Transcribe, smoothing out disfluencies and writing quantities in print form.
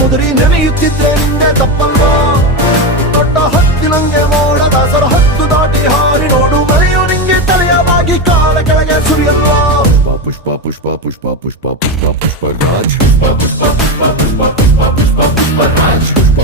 ಮುದುರಿ ನೆನೆಯುತ್ತಿದ್ರೆ ನಿಂದೆ ತಪ್ಪಲ್ವೋ ದೊಡ್ಡ ಹತ್ತಿನಂಗೆ ಮೋಡದ ಸರ ಹತ್ತು ದಾಟಿ ಹಾರಿ ನೋಡು ಮಳೆಯು ನಿಂಗೆ ತಲೆಯ ಬಾಗಿ ಕಾಲ ಕೆಳಗೆ ಸುರಿಯಲ್ವಾ ಪುಷ್ಪ ಪುಷ್ಪ ಪುಷ್ಪ ಪುಷ್ಪ ಪುಷ್ಪ ಪುಷ್ಪ ರಾಜ್ ಪುಷ್ಪ ಪುಷ್ಪ ಪುಷ್ಪ ಪುಷ್ಪ ಪುಷ್ಪ ಪುಷ್ಪ ಪುಷ್ಪ ರಾಜ್ ಪುಷ್ಪ